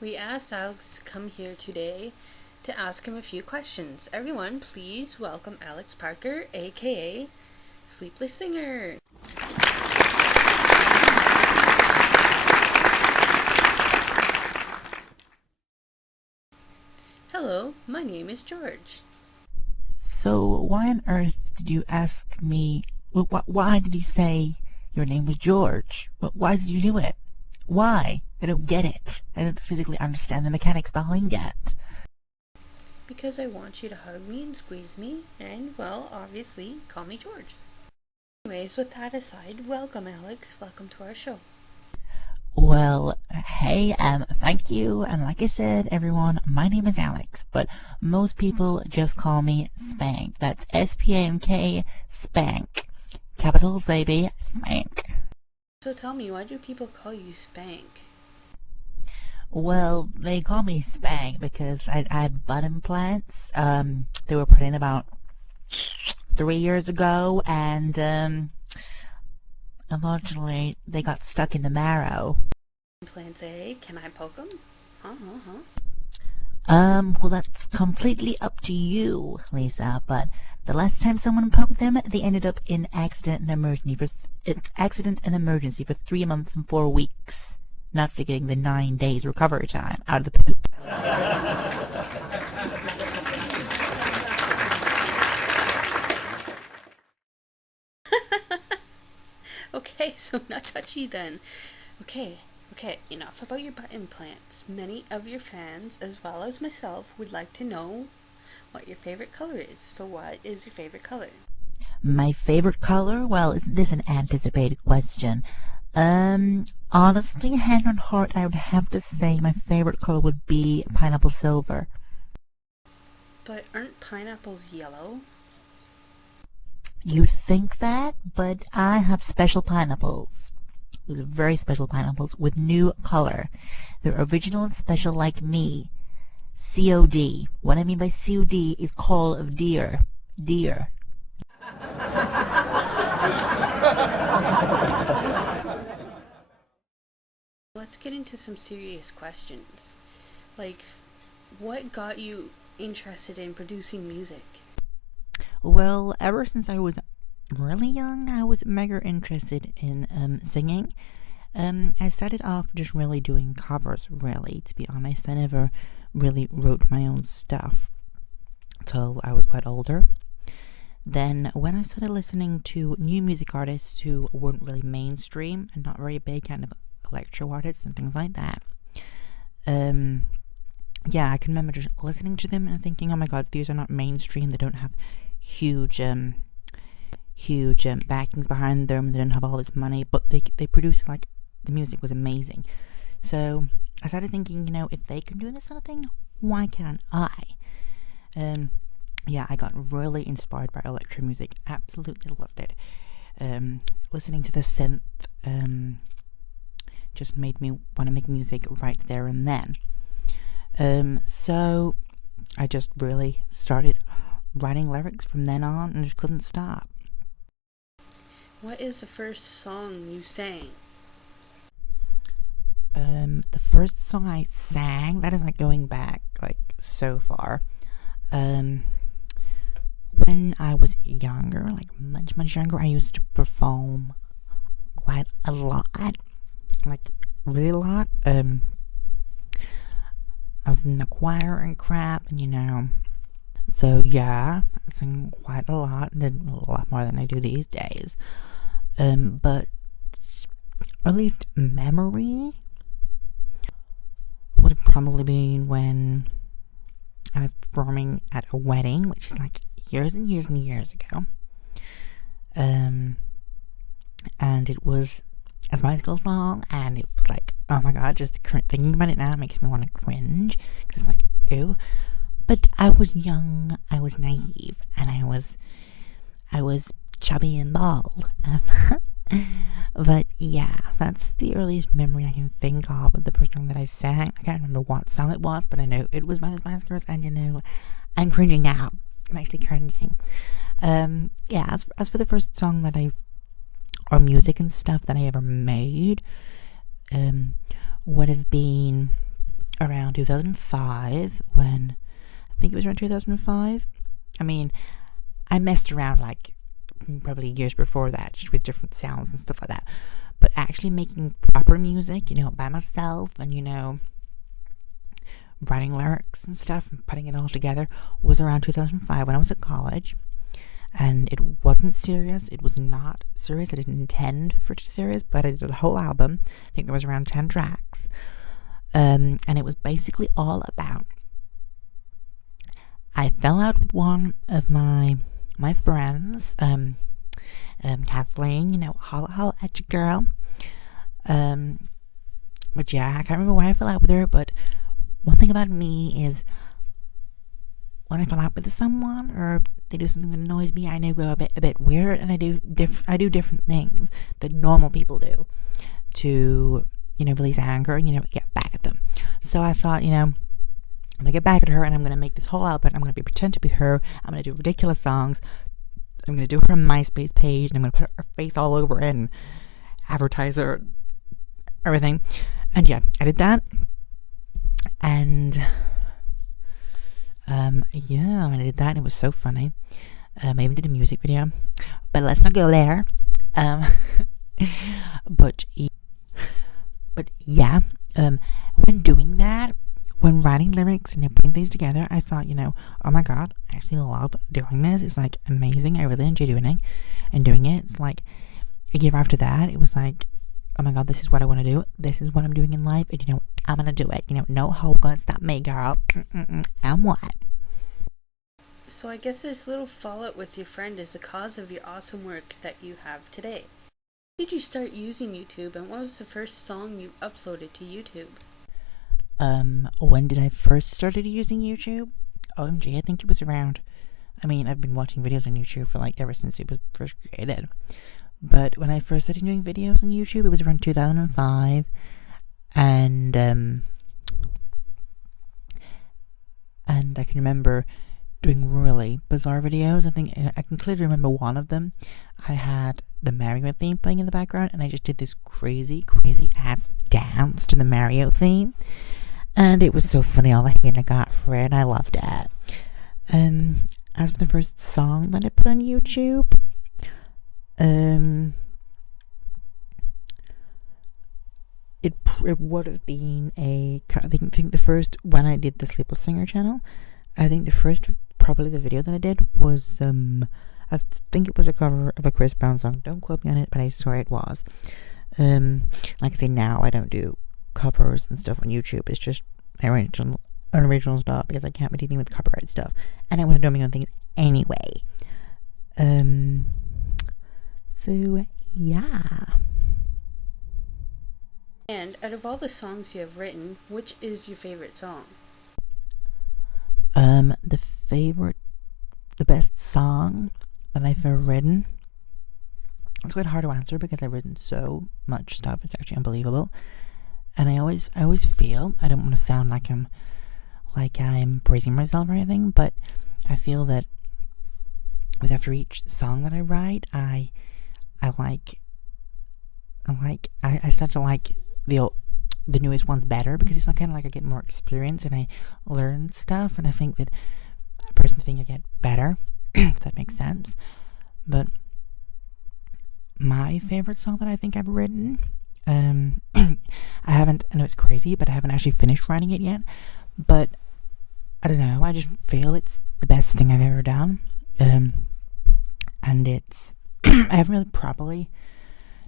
We asked Alex to come here today to ask him a few questions. Everyone, please welcome Alex Parker, aka Sleepless Singer. Hello, my name is George. So why on earth did you ask me? Why did you say your name was George? Why did you do it? Why? I don't get it. I don't physically understand the mechanics behind it. Because I want you to hug me and squeeze me, and, well, obviously, call me George. Anyways, with that aside, welcome Alex, welcome to our show. Well, hey, thank you, and like I said, everyone, my name is Alex, but most people just call me Spank. That's S-P-A-N-K, Spank. Capitals, baby, Spank. So tell me, why do people call you Spank? Well, they call me Spank because I had butt implants. They were put in about 3 years ago, and unfortunately, they got stuck in the marrow. Implants, eh? Can I poke them? Well, that's completely up to you, Lisa, but the last time someone poked them, they ended up in accident and emergency for 3 months and 4 weeks, not forgetting the 9 days recovery time out of the poop. Okay, so not touchy then. Okay, enough about your butt implants. Many of your fans, as well as myself, would like to know what your favorite color is. So what is your favorite color? My favorite color? Well, isn't this an anticipated question? Honestly, hand on heart, I would have to say my favorite color would be pineapple silver. But aren't pineapples yellow? You think that, but I have special pineapples. Those are very special pineapples with new color. They're original and special like me. COD. What I mean by COD is Call of Deer. Deer. Let's get into some serious questions. Like, what got you interested in producing music? Well, ever since I was really young, I was mega interested in singing. I started off just really doing covers, really, to be honest. I never really wrote my own stuff till I was quite older. Then, when I started listening to new music artists who weren't really mainstream and not very big, kind of electro artists and things like that, yeah, I can remember just listening to them and thinking, oh my god, these are not mainstream. They don't have huge backings behind them. They don't have all this money, but they produce, like, the music was amazing. So I started thinking, if they can do this sort of thing, why can't I? Yeah, I got really inspired by electro music. Absolutely loved it. Listening to the synth just made me want to make music right there and then. So I just really started writing lyrics from then on and just couldn't stop. What is the first song you sang? The first song I sang, that is like going back like so far. When I was younger, like much younger, I used to perform quite a lot, like really a lot. I was in the choir and crap, and so yeah, I sing quite a lot, and a lot more than I do these days. But earliest memory would have probably been when I was performing at a wedding, which is like years and years and years ago. And it was a Spice Girls song, and it was like, oh my god, just thinking about it now makes me want to cringe, because it's like, ew. But I was young, I was naive, and I was chubby and bald. But yeah, that's the earliest memory I can think of the first song that I sang. I can't remember what song it was, but I know it was by the Spice Girls, and I'm cringing now. I'm actually cringing. Yeah, as for the first song that or music and stuff that I ever made, would have been around 2005 when I think it was around 2005. I mean, I messed around like probably years before that, just with different sounds and stuff like that. But actually making proper music, by myself and, writing lyrics and stuff and putting it all together was around 2005 when I was at college. And it wasn't serious. It was not serious. I didn't intend for it to be serious, but I did a whole album. I think there was around 10 tracks. And it was basically all about, I fell out with one of my friends, Kathleen, holla at your girl. But yeah, I can't remember why I fell out with her, but one thing about me is when I fall out with someone or they do something that annoys me, I know go a bit weird, and I do different things that normal people do to, release anger and, get back at them. So I thought, I'm going to get back at her and I'm going to make this whole album. I'm going to pretend to be her. I'm going to do ridiculous songs. I'm going to do her MySpace page and I'm going to put her face all over it and advertise her, everything. And yeah, I did that. And yeah, I did that and it was so funny. I even did a music video, but let's not go there. But yeah, when doing that, when writing lyrics and putting things together, I thought, oh my god, I actually love doing this. It's like amazing. I really enjoy doing it. It's like a year after that, it was like, oh my god, this is what I want to do. This is what I'm doing in life. And I'm gonna do it. No hope gonna stop me, girl. I'm what? So I guess this little fallout with your friend is the cause of your awesome work that you have today. When did you start using YouTube, and what was the first song you uploaded to YouTube? When did I first started using YouTube? OMG, I think it was around, I've been watching videos on YouTube for ever since it was first created. But when I first started doing videos on YouTube, it was around 2005. And I can remember doing really bizarre videos. I think I can clearly remember one of them. I had the Mario theme playing in the background, and I just did this crazy ass dance to the Mario theme. And it was so funny, all the hate I got for it, and I loved it. As for the first song that I put on YouTube, it would have been I think the first, when I did the SleeplessSinger channel, I think the first, probably the video that I did was, I think it was a cover of a Chris Brown song. Don't quote me on it, but I swear it was. Like I say, now I don't do covers and stuff on YouTube. It's just original stuff, because I can't be dealing with copyright stuff, and I want to do my own things anyway. So yeah. And out of all the songs you have written, which is your favorite song? The best song that I've ever written. It's quite hard to answer because I've written so much stuff. It's actually unbelievable. And I always feel, I don't want to sound like I'm praising myself or anything, but I feel that with after each song that I write, I start to like the newest ones better, because it's not kind of like I get more experience and I learn stuff, and I think that I personally think I get better, if that makes sense. But my favorite song that I think I've written, I know it's crazy, but I haven't actually finished writing it yet, but I don't know, I just feel it's the best thing I've ever done. And it's I haven't really properly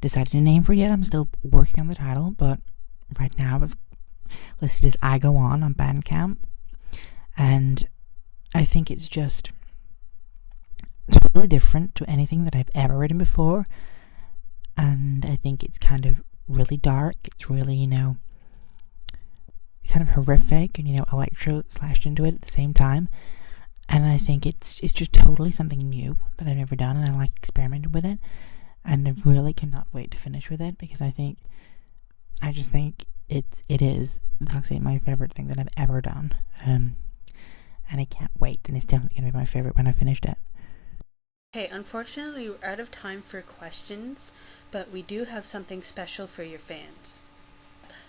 decided a name for it yet. I'm still working on the title, but right now it's listed as I Go On Bandcamp, and I think it's just totally different to anything that I've ever written before, and I think it's kind of really dark. It's really, kind of horrific, and electro slashed into it at the same time. And I think it's just totally something new that I've never done, and I like experimenting with it. And I really cannot wait to finish with it, because I just think it is, like I say, my favorite thing that I've ever done. And I can't wait, and it's definitely going to be my favorite when I finished it. Okay, unfortunately we're out of time for questions, but we do have something special for your fans.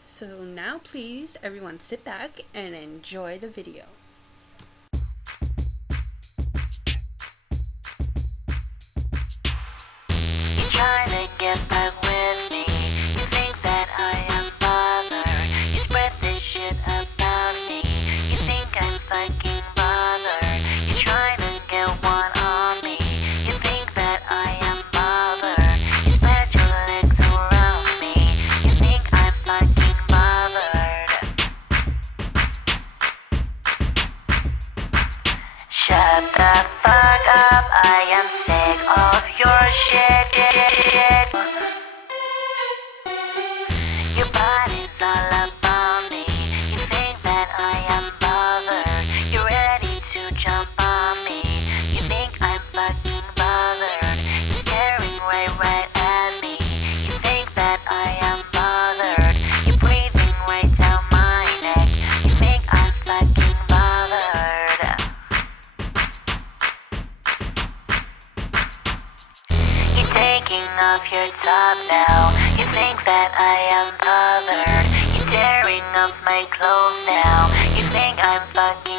So now please everyone sit back and enjoy the video. You're trying to get back with me. You think that I am bothered. You spread this shit about me. You think I'm fucking bothered. You're trying to get one on me. You think that I am bothered. You spread your legs around me. You think I'm fucking bothered. Shut the fuck up. I am sick of your shit. Your body's all about me. You think that I am bothered. You're ready to jump on me. You think I'm fucking bothered. You're staring right at me. You think that I am bothered. You're breathing right down my neck. You think I'm fucking bothered. You're taking off your top now. You think that I am bothered. You're tearing off my clothes now. You think I'm fucking